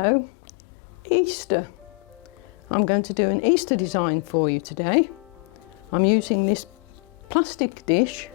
Hello, Easter. I'm going to do an Easter design for you today. I'm using this plastic dish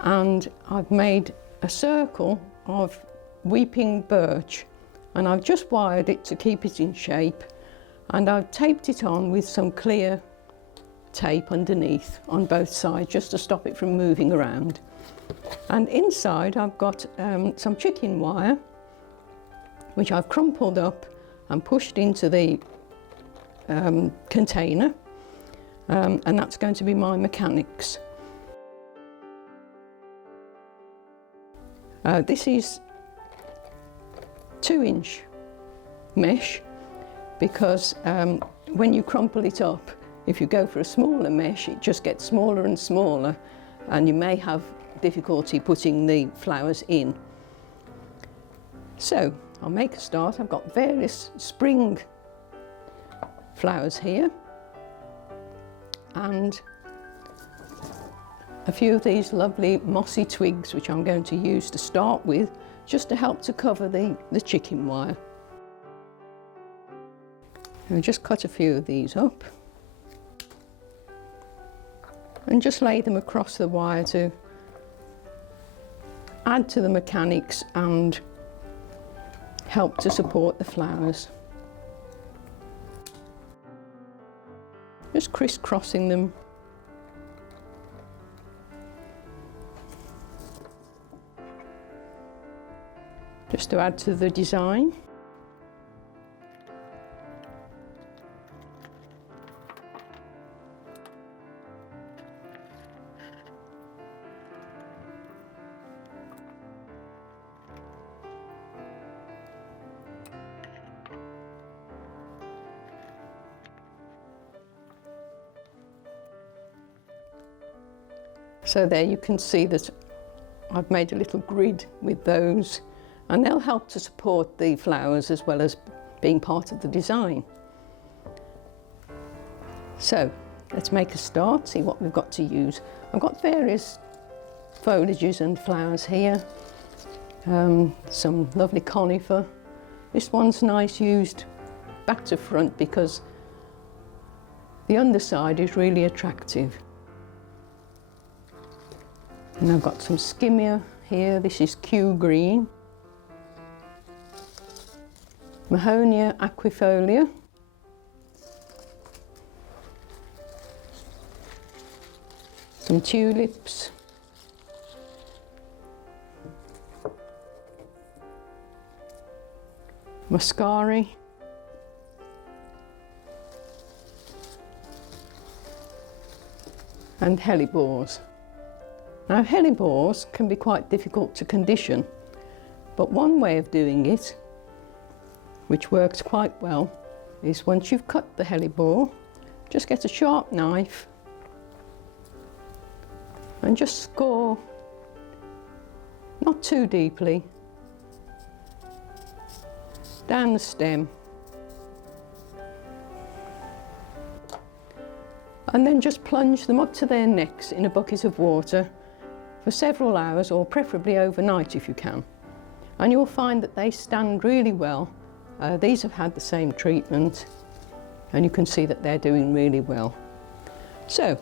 and I've made a circle of weeping birch and I've just wired it to keep it in shape, and I've taped it on with some clear tape underneath on both sides just to stop it from moving around. And inside I've got some chicken wire which I've crumpled up and pushed into the container, and that's going to be my mechanics. This is 2-inch mesh because when you crumple it up, if you go for a smaller mesh, it just gets smaller and smaller and you may have difficulty putting the flowers in. So I'll make a start. I've got various spring flowers here and a few of these lovely mossy twigs which I'm going to use to start with, just to help to cover the chicken wire. I'll just cut a few of these up and just lay them across the wire to add to the mechanics and help to support the flowers. Just crisscrossing them. Just to add to the design. So there you can see that I've made a little grid with those, and they'll help to support the flowers as well as being part of the design. So let's make a start, see what we've got to use. I've got various foliages and flowers here, some lovely conifer. This one's nice used back to front because the underside is really attractive. And I've got some skimmia here. This is Q green. Mahonia aquifolia. Some tulips. Muscari. And hellebores. Now, hellebores can be quite difficult to condition, but one way of doing it, which works quite well, is once you've cut the hellebore, just get a sharp knife and just score, not too deeply, down the stem. And then just plunge them up to their necks in a bucket of water for several hours, or preferably overnight if you can. And you'll find that they stand really well. These have had the same treatment and you can see that they're doing really well. So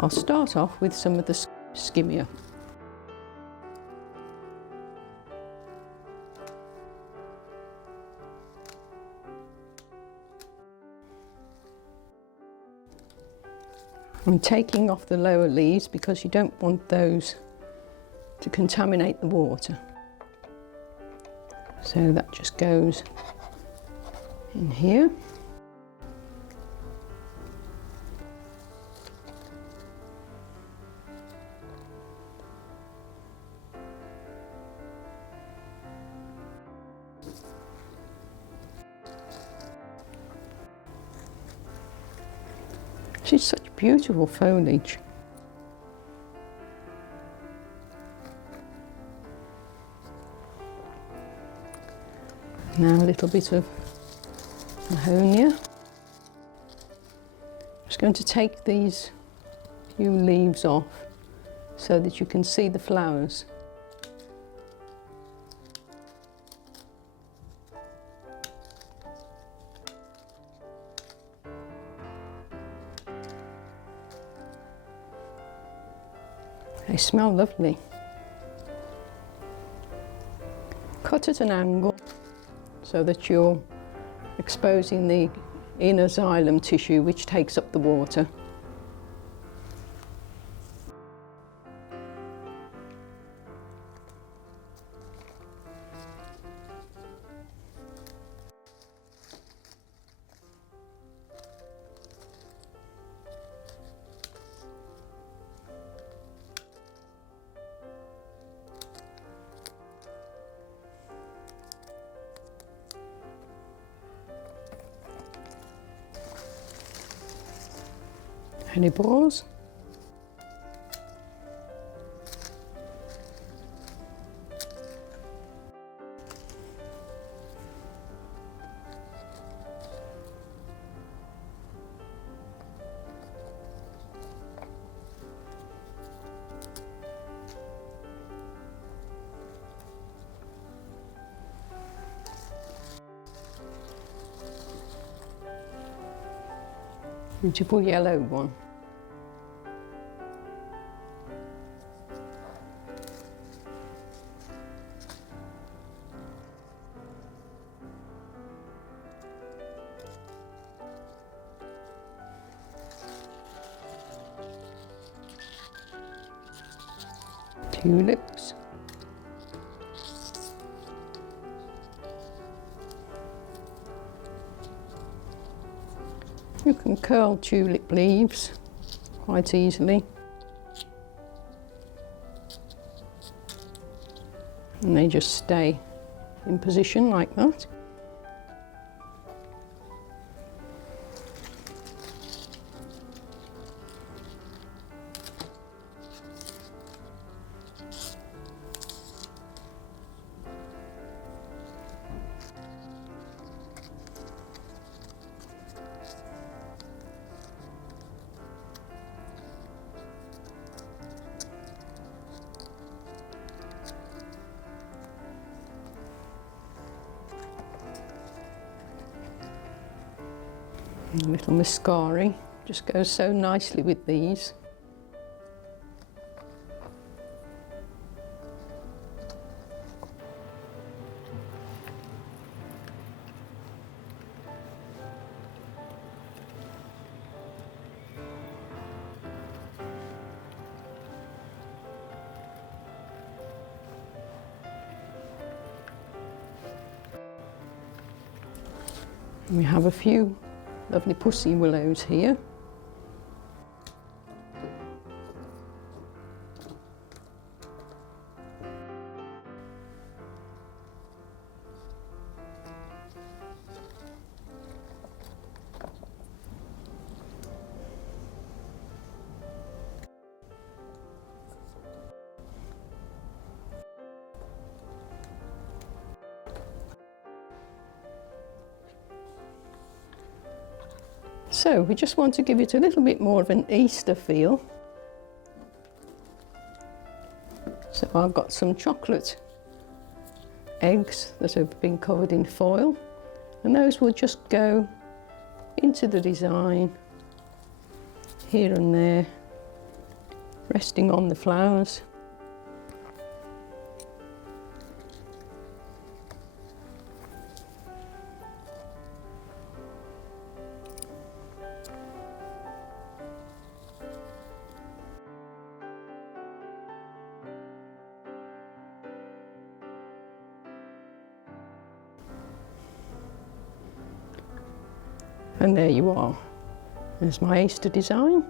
I'll start off with some of the skimmia. I'm taking off the lower leaves because you don't want those to contaminate the water. So that just goes in here. She's such beautiful foliage. Now a little bit of Mahonia. Just going to take these few leaves off so that you can see the flowers. They smell lovely. Cut at an angle so that you're exposing the inner xylem tissue which takes up the water. Any balls? Beautiful yellow one. Tulips. You can curl tulip leaves quite easily. And they just stay in position like that. A little mascara just goes so nicely with these. We have a few lovely pussy willows here. So we just want to give it a little bit more of an Easter feel. So I've got some chocolate eggs that have been covered in foil, and those will just go into the design here and there, resting on the flowers. And there you are. There's my Easter design.